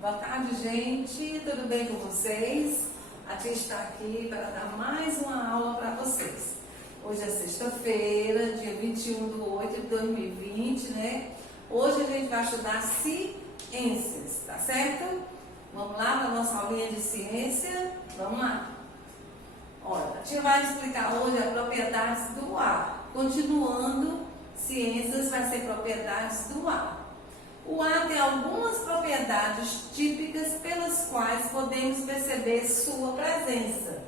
Boa tarde, gente. Tudo bem com vocês? A tia está aqui para dar mais uma aula para vocês. Hoje é sexta-feira, dia 21/8/2020, né? Hoje a gente vai estudar ciências, tá certo? Vamos lá para a nossa aulinha de ciência? Vamos lá. Olha, a tia vai explicar hoje as propriedades do ar. Continuando, ciências vai ser propriedades do ar. O ar tem algumas propriedades típicas pelas quais podemos perceber sua presença.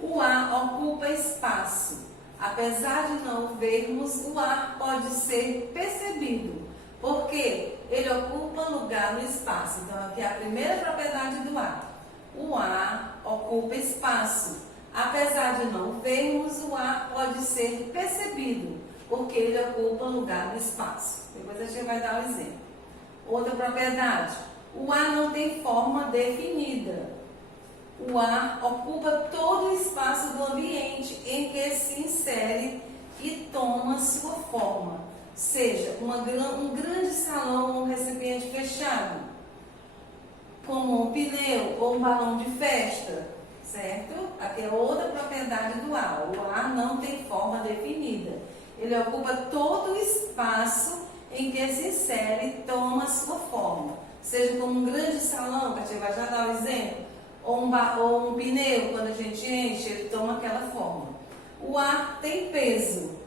O ar ocupa espaço. Apesar de não vermos, o ar pode ser percebido, porque ele ocupa lugar no espaço. Então, aqui é a primeira propriedade do ar. O ar ocupa espaço. Apesar de não vermos, o ar pode ser percebido, porque ele ocupa lugar no espaço. Depois a gente vai dar um exemplo. Outra propriedade. O ar não tem forma definida. O ar ocupa todo o espaço do ambiente em que se insere e toma sua forma. Seja um grande salão ou um recipiente fechado, como um pneu ou um balão de festa, certo? Aqui é outra propriedade do ar. O ar não tem forma definida. Ele ocupa todo o espaço em que se insere e toma sua forma. Seja como um grande salão, que a gente vai já dar o exemplo, ou um pneu, quando a gente enche, ele toma aquela forma. O ar tem peso.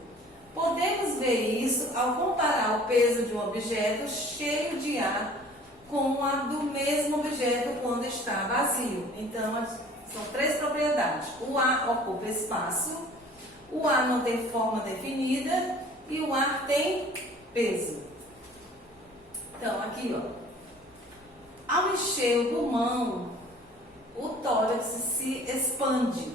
Podemos ver isso ao comparar o peso de um objeto cheio de ar com a do mesmo objeto quando está vazio. Então, são três propriedades. O ar ocupa espaço, o ar não tem forma definida e o ar tem peso. Então, aqui, ó. Ao encher o pulmão, o tórax se expande.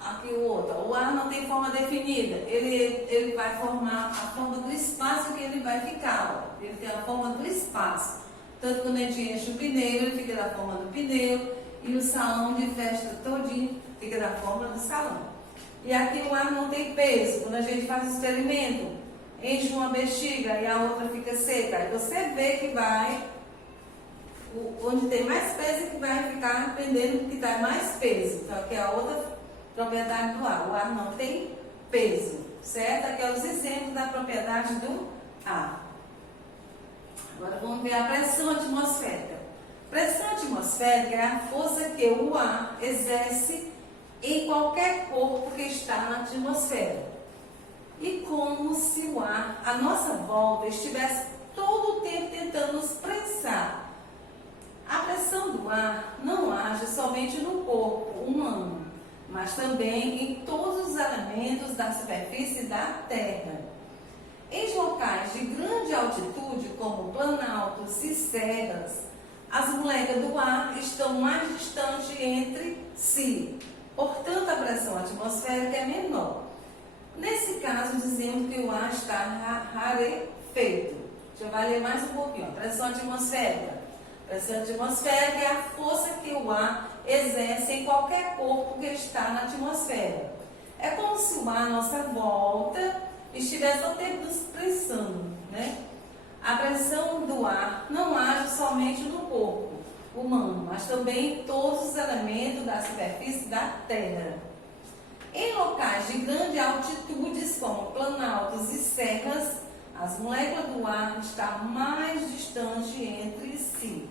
Aqui o outro. O ar não tem forma definida. Ele vai formar a forma do espaço que ele vai ficar. Ó. Ele tem a forma do espaço. Tanto quando a gente enche o pneu, ele fica da forma do pneu. E o salão de festa todinho fica da forma do salão. E aqui o ar não tem peso. Quando a gente faz o experimento, enche uma bexiga e a outra fica seca. Aí você vê que vai, onde tem mais peso, que vai ficar dependendo do que dá mais peso. Então aqui é a outra propriedade do ar. O ar não tem peso, certo? Aqui é os exemplos da propriedade do ar. Agora vamos ver a pressão atmosférica. Pressão atmosférica é a força que o ar exerce em qualquer corpo que está na atmosfera. E como se o ar à nossa volta estivesse todo o tempo tentando nos prensar. A pressão do ar não age somente no corpo humano, mas também em todos os elementos da superfície da Terra. Em locais de grande altitude, como planaltos e serras, as moléculas do ar estão mais distantes entre si. Portanto, a pressão atmosférica é menor. Nesse caso, dizemos que o ar está rarefeito. Deixa eu ler mais um pouquinho. Pressão atmosférica. Pressão atmosférica é a força que o ar exerce em qualquer corpo que está na atmosfera. É como se o ar à nossa volta estivesse o tempo nos pressando, né? A pressão do ar não age somente no corpo humano, mas também em todos os elementos da superfície da Terra. Em locais de grande altitudes, como planaltos e serras, as moléculas do ar estão mais distantes entre si.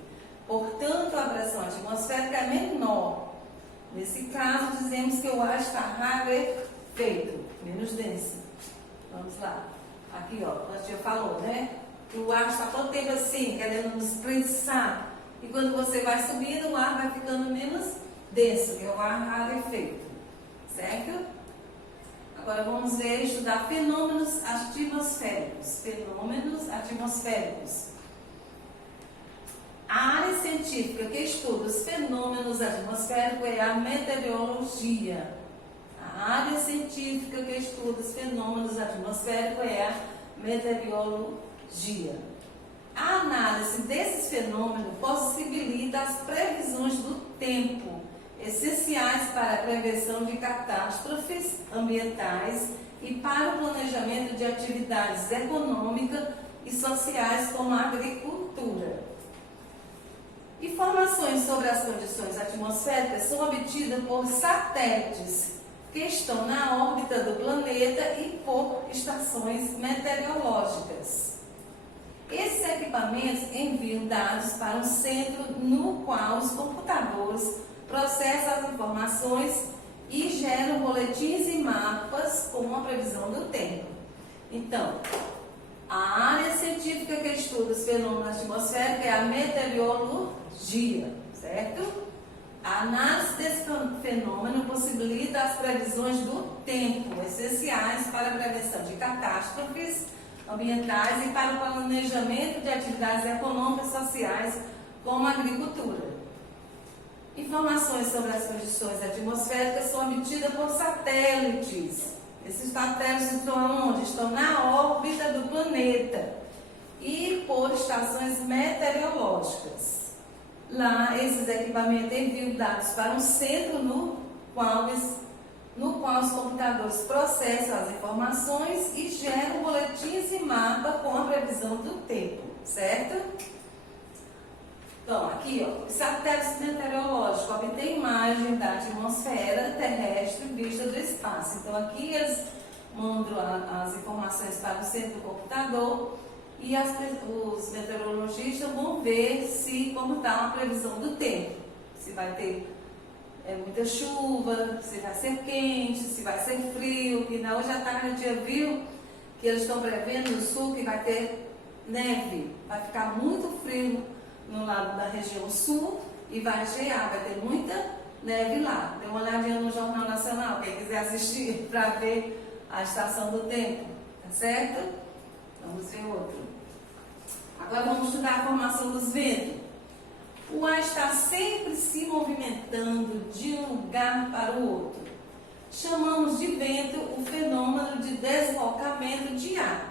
Portanto, a pressão atmosférica é menor. Nesse caso, dizemos que o ar está rarefeito, menos denso. Vamos lá. Aqui, ó, a tia falou, né? Que o ar está todo tempo assim, querendo nos prensar. E quando você vai subindo, o ar vai ficando menos denso, que é o ar rarefeito. Certo? Agora vamos ver, estudar fenômenos atmosféricos. Fenômenos atmosféricos. A área científica que estuda os fenômenos atmosféricos é a meteorologia. A área científica que estuda os fenômenos atmosféricos é a meteorologia. A análise desses fenômenos possibilita as previsões do tempo, essenciais para a prevenção de catástrofes ambientais e para o planejamento de atividades econômicas e sociais como a agricultura. Informações sobre as condições atmosféricas são obtidas por satélites que estão na órbita do planeta e por estações meteorológicas. Esses equipamentos enviam dados para um centro no qual os computadores processam as informações e geram boletins e mapas com a previsão do tempo. Então, a área científica que estuda os fenômenos atmosféricos é a meteorologia, certo? A análise desse fenômeno possibilita as previsões do tempo, essenciais para a prevenção de catástrofes ambientais e para o planejamento de atividades econômicas e sociais, como a agricultura. Informações sobre as condições atmosféricas são obtidas por satélites. Esses satélites estão onde? Estão na órbita do planeta e por estações meteorológicas. Lá, esses equipamentos enviam dados para um centro no qual os computadores processam as informações e geram boletins e mapas com a previsão do tempo, certo? Então, aqui, ó, os satélites meteorológicos obtêm imagem da atmosfera terrestre vista do espaço. Então, aqui eles mandam as informações para o centro do computador e os meteorologistas vão ver como está a previsão do tempo. Se vai ter muita chuva, se vai ser quente, se vai ser frio. E na hoje à tarde a gente viu que eles estão prevendo no sul que vai ter neve. Vai ficar muito frio no lado da região sul e vai gear, vai ter muita neve lá. Dê uma olhadinha no Jornal Nacional, quem quiser assistir para ver a estação do tempo, tá certo? Vamos ver outro. Agora vamos estudar a formação dos ventos. O ar está sempre se movimentando de um lugar para o outro. Chamamos de vento o fenômeno de deslocamento de ar.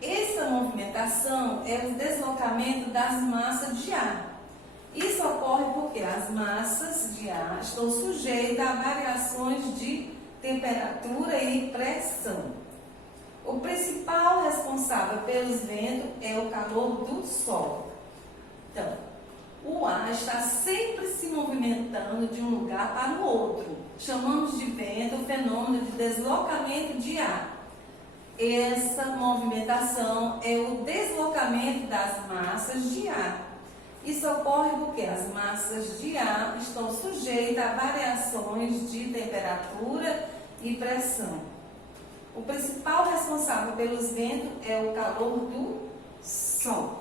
Essa movimentação é o deslocamento das massas de ar. Isso ocorre porque as massas de ar estão sujeitas a variações de temperatura e pressão. O principal responsável pelos ventos é o calor do Sol. Então, o ar está sempre se movimentando de um lugar para o outro. Chamamos de vento o fenômeno de deslocamento de ar. Essa movimentação é o deslocamento das massas de ar. Isso ocorre porque as massas de ar estão sujeitas a variações de temperatura e pressão. O principal responsável pelos ventos é o calor do Sol.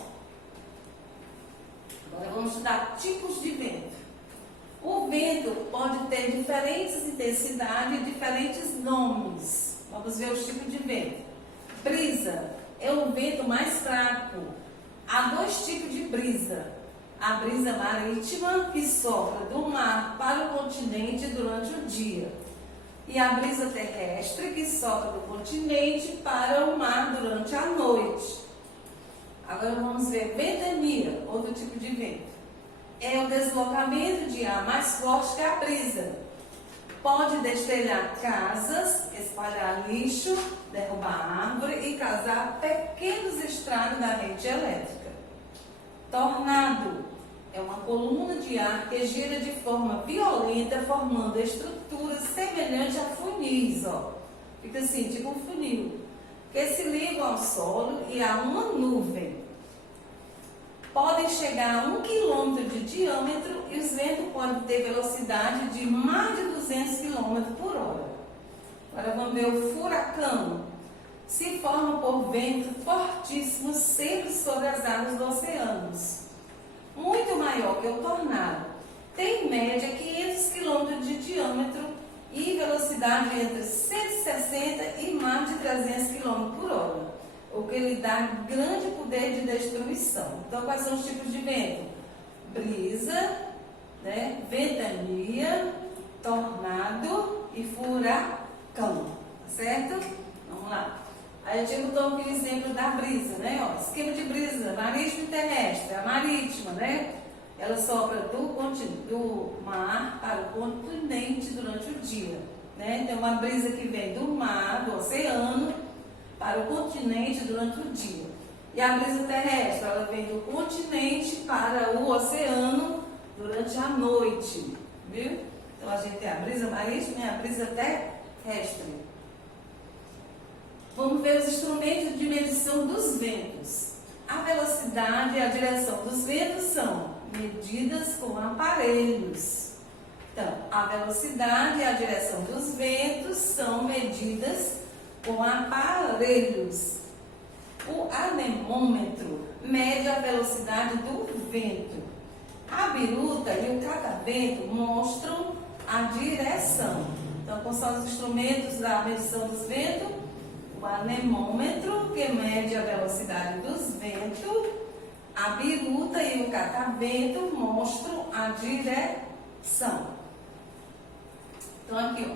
Agora vamos estudar tipos de vento. O vento pode ter diferentes intensidades e diferentes nomes. Vamos ver os tipos de vento. Brisa é um vento mais fraco. Há dois tipos de brisa. A brisa marítima, que sopra do mar para o continente durante o dia. E a brisa terrestre, que sopra do continente para o mar durante a noite. Agora vamos ver ventania, outro tipo de vento. É o deslocamento de ar mais forte que a brisa. Pode destelhar casas, espalhar lixo, derrubar árvore e causar pequenos estragos na rede elétrica. Tornado é uma coluna de ar que gira de forma violenta, formando estruturas semelhantes a funis, ó. Fica assim, tipo um funil. que se ligam ao solo e a uma nuvem. Podem chegar a 1 km de diâmetro e os ventos podem ter velocidade de mais de 200 km por hora. Agora vamos ver o furacão. Se forma por ventos fortíssimos sempre sobre as águas dos oceanos. Muito maior que o tornado. Tem em média 500 km de diâmetro e velocidade entre 160 e mais de 300 km por hora, o que lhe dá grande poder de destruição. Então, quais são os tipos de vento? Brisa, né? Ventania, tornado e furacão, tá certo? Vamos lá. Aí eu te botou aqui o exemplo da brisa, né? Ó, esquema de brisa, marítimo e terrestre. A marítima, né? Ela sopra do mar para o continente durante o dia, né? Tem uma brisa que vem do mar, do oceano, para o continente durante o dia. E a brisa terrestre, ela vem do continente para o oceano durante a noite, viu? Então a gente tem a brisa marítima e a brisa terrestre. Vamos ver os instrumentos de medição dos ventos. A velocidade e a direção dos ventos são medidas com aparelhos. Então, a velocidade e a direção dos ventos são medidas com aparelhos. O anemômetro mede a velocidade do vento. A biruta e o catavento mostram a direção. Então, quais são os instrumentos da medição dos ventos? O anemômetro, que mede a velocidade dos ventos. A biruta e o catavento mostram a direção. Então, aqui,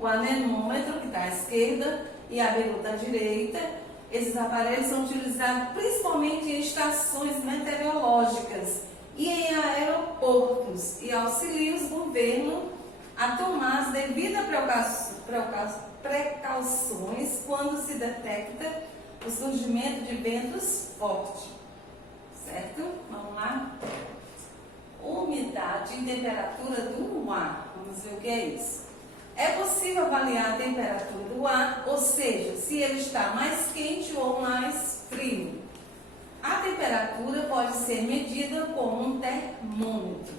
ó, o anemômetro, que está à esquerda, e a biruta à direita. Esses aparelhos são utilizados principalmente em estações meteorológicas e em aeroportos e auxiliam os governos a tomar as devidas precauções quando se detecta o surgimento de ventos fortes. Certo? Vamos lá? Umidade e temperatura do ar. Vamos ver o que é isso. É possível avaliar a temperatura do ar, ou seja, se ele está mais quente ou mais frio. A temperatura pode ser medida com um termômetro.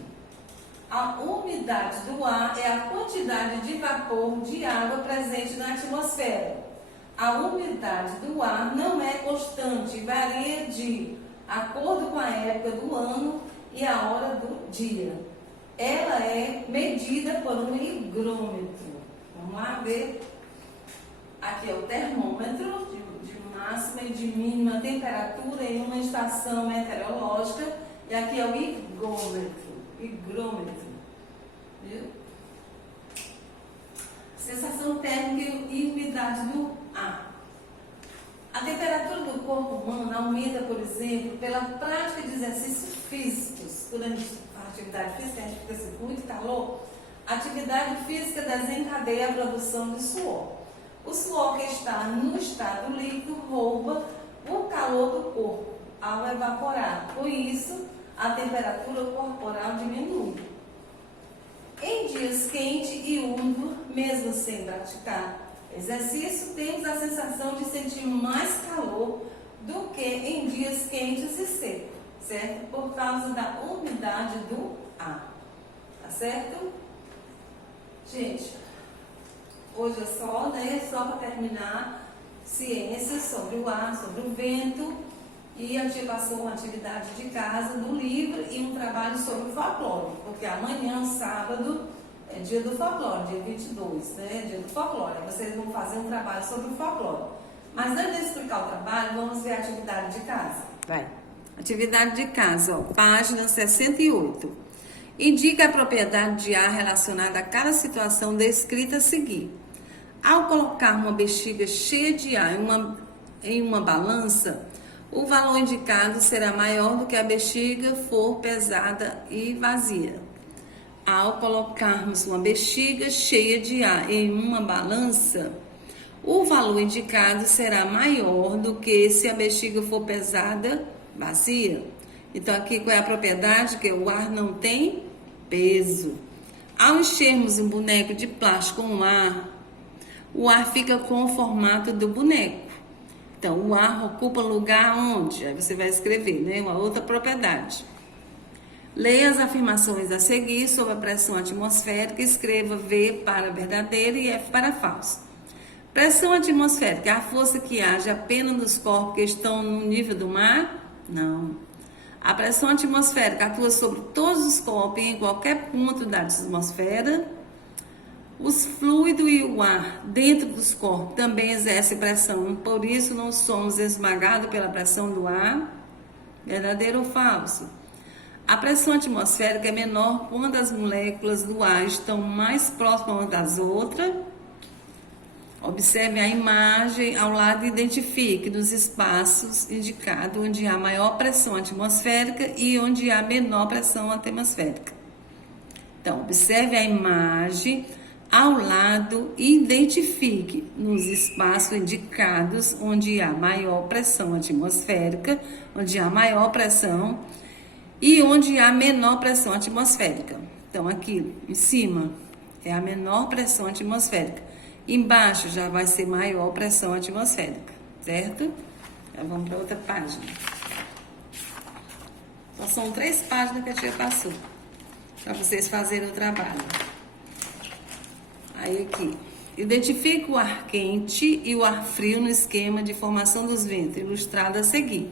A umidade do ar é a quantidade de vapor de água presente na atmosfera. A umidade do ar não é constante, varia de acordo com a época do ano e a hora do dia. Ela é medida por um higrômetro. Vamos lá ver. Aqui é o termômetro de máxima e de mínima temperatura em uma estação meteorológica. E aqui é o higrômetro. Viu? Sensação térmica e umidade do ar. A temperatura do corpo humano aumenta, por exemplo, pela prática de exercícios físicos. Quando a gente faz atividade física, a gente fica assim, com muito calor. A atividade física desencadeia a produção de suor. O suor que está no estado líquido rouba o calor do corpo ao evaporar. Com isso, a temperatura corporal diminui. Em dias quentes e úmidos, mesmo sem praticar exercício, temos a sensação de sentir mais calor do que em dias quentes e secos, certo? Por causa da umidade do ar, tá certo? Gente, hoje é só, né? Só para terminar, ciências sobre o ar, sobre o vento, e a gente passou uma atividade de casa do livro e um trabalho sobre o folclore, porque amanhã, sábado, é dia do folclore, dia 22, né? Dia do folclore. Vocês vão fazer um trabalho sobre o folclore. Mas antes de explicar o trabalho, vamos ver a atividade de casa. Vai. Atividade de casa, ó, página 68. Indica a propriedade de ar relacionada a cada situação descrita a seguir. Ao colocar uma bexiga cheia de ar em uma balança, o valor indicado será maior do que a bexiga for pesada e vazia. Ao colocarmos uma bexiga cheia de ar em uma balança, o valor indicado será maior do que se a bexiga for pesada, vazia. Então, aqui qual é a propriedade? Que o ar não tem peso. Ao enchermos um boneco de plástico com ar, o ar fica com o formato do boneco. Então, o ar ocupa lugar onde? Aí você vai escrever, né? Uma outra propriedade. Leia as afirmações a seguir sobre a pressão atmosférica e escreva V para verdadeiro e F para falso. Pressão atmosférica é a força que age apenas nos corpos que estão no nível do mar? Não. A pressão atmosférica atua sobre todos os corpos em qualquer ponto da atmosfera. Os fluidos e o ar dentro dos corpos também exercem pressão, por isso não somos esmagados pela pressão do ar. Verdadeiro ou falso? A pressão atmosférica é menor quando as moléculas do ar estão mais próximas umas das outras. Observe a imagem ao lado e identifique nos espaços indicados onde há maior pressão atmosférica e onde há menor pressão atmosférica. Então, observe a imagem ao lado e identifique nos espaços indicados onde há maior pressão atmosférica, onde há maior pressão e onde há menor pressão atmosférica. Então, aqui em cima é a menor pressão atmosférica. Embaixo já vai ser maior pressão atmosférica, certo? Já vamos para outra página. Só são 3 páginas que a tia passou, para vocês fazerem o trabalho. Aí aqui, identifique o ar quente e o ar frio no esquema de formação dos ventos, ilustrado a seguir.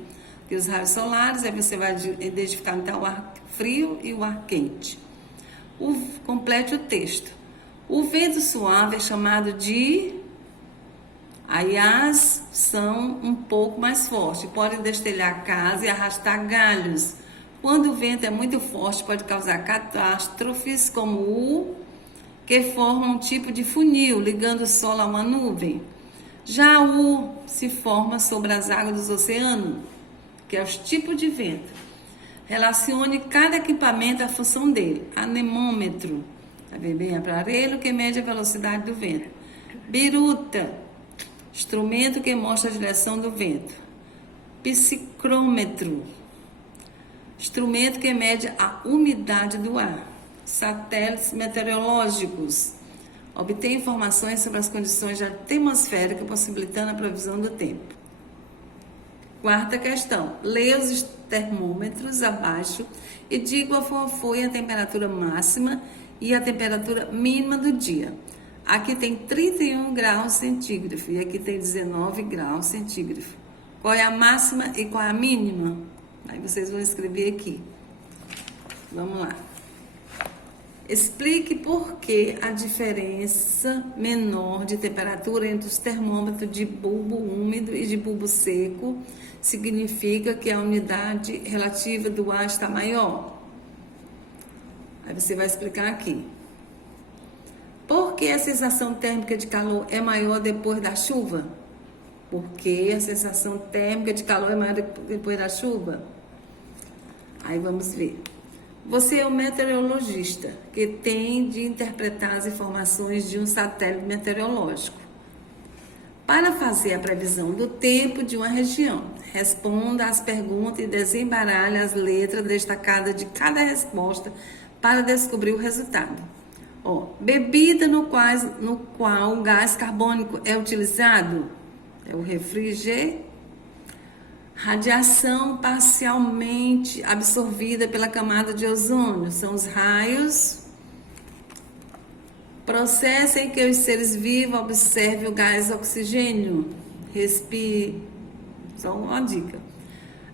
E os raios solares, aí você vai identificar então o ar frio e o ar quente. Complete o texto. O vento suave é chamado de... Aí as são um pouco mais fortes, podem destelhar a casa e arrastar galhos. Quando o vento é muito forte, pode causar catástrofes como o que forma um tipo de funil, ligando o solo a uma nuvem. Já o se forma sobre as águas dos oceanos, que é os tipos de vento. Relacione cada equipamento à função dele. Anemômetro, bem aparelho que mede a velocidade do vento. Biruta, instrumento que mostra a direção do vento. Psicrômetro, instrumento que mede a umidade do ar. Satélites meteorológicos, obtém informações sobre as condições atmosféricas, possibilitando a previsão do tempo. Quarta questão, leia os termômetros abaixo e diga qual foi a temperatura máxima e a temperatura mínima do dia. Aqui tem 31 graus centígrados e aqui tem 19 graus centígrados. Qual é a máxima e qual é a mínima? Aí vocês vão escrever aqui. Vamos lá. Explique por que a diferença menor de temperatura entre os termômetros de bulbo úmido e de bulbo seco significa que a umidade relativa do ar está maior. Aí você vai explicar aqui. Por que a sensação térmica de calor é maior depois da chuva? Porque a sensação térmica de calor é maior depois da chuva? Aí vamos ver. Você é um meteorologista que tem de interpretar as informações de um satélite meteorológico. Para fazer a previsão do tempo de uma região, responda às perguntas e desembaralhe as letras destacadas de cada resposta para descobrir o resultado. Bebida no qual o gás carbônico é utilizado é o refrigerante. Radiação parcialmente absorvida pela camada de ozônio, são os raios. Processo em que os seres vivos observam o gás oxigênio. Respire. Só uma dica.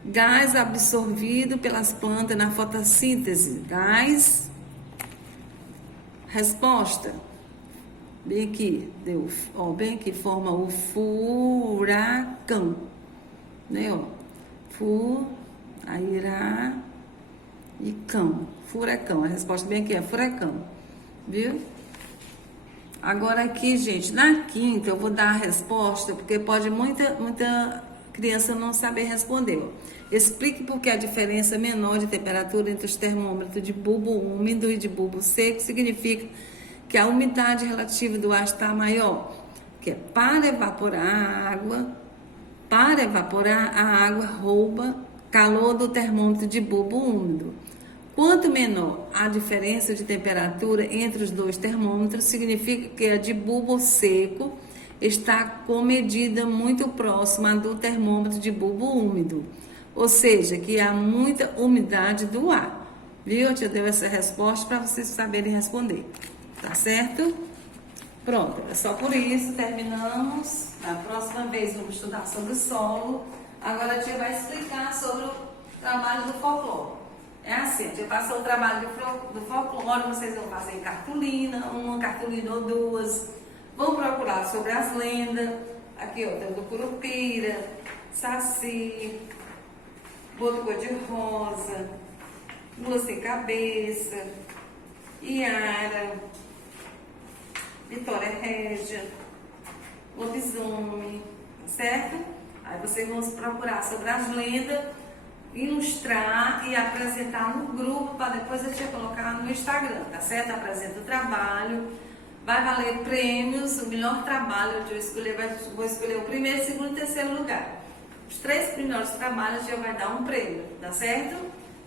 Gás absorvido pelas plantas na fotossíntese. Gás. Resposta. Bem aqui, deu, bem aqui forma o furacão. Né, Fu-airá e cão. Furacão. A resposta bem aqui é furacão. Viu? Agora aqui, gente, na quinta eu vou dar a resposta, porque pode muita criança não saber responder. Explique por que a diferença menor de temperatura entre os termômetros de bulbo úmido e de bulbo seco significa que a umidade relativa do ar está maior. Que é para evaporar a água. Para evaporar, a água rouba calor do termômetro de bulbo úmido. Quanto menor a diferença de temperatura entre os dois termômetros, significa que a de bulbo seco está com medida muito próxima do termômetro de bulbo úmido, ou seja, que há muita umidade do ar. Viu? Eu te dei essa resposta para vocês saberem responder. Tá certo? Pronto, é só por isso, terminamos. Na próxima vez vamos estudar sobre o solo. Agora a tia vai explicar sobre o trabalho do folclore. É assim, a tia passou o trabalho do folclore, vocês vão fazer em cartolina, uma cartolina ou duas. Vão procurar sobre as lendas. Aqui, ó, tem do Curupira, Saci, Boto Cor-de-Rosa, Lua Sem Cabeça, Iara, Vitória Régia, Lobisomem, certo? Aí vocês vão procurar sobre as lendas, ilustrar e apresentar no grupo para depois a tia colocar no Instagram, tá certo? Apresenta o trabalho, vai valer prêmios, o melhor trabalho vou escolher o primeiro, segundo e terceiro lugar. Os 3 primeiros trabalhos a tia vai dar um prêmio, tá certo?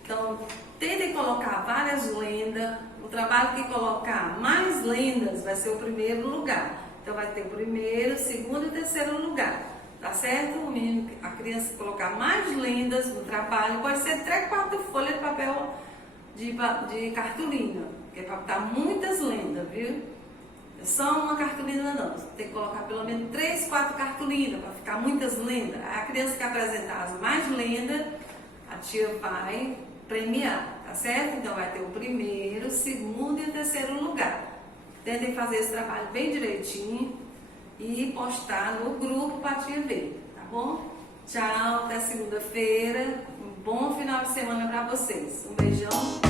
Então, tentem colocar várias lendas. O trabalho que colocar mais lendas vai ser o primeiro lugar. Então, vai ter o primeiro, segundo e terceiro lugar. Tá certo? O menino, a criança colocar mais lendas no trabalho, pode ser 3, 4 folhas de papel de cartolina, que é para botar muitas lendas, viu? É só uma cartolina não. Tem que colocar pelo menos 3, 4 cartolinas para ficar muitas lendas. A criança que apresentar as mais lendas, a tia vai premiar, tá certo? Então vai ter o primeiro, segundo e o terceiro lugar. Tentem fazer esse trabalho bem direitinho e postar no grupo para a tia ver, tá bom? Tchau, até segunda-feira. Um bom final de semana para vocês. Um beijão.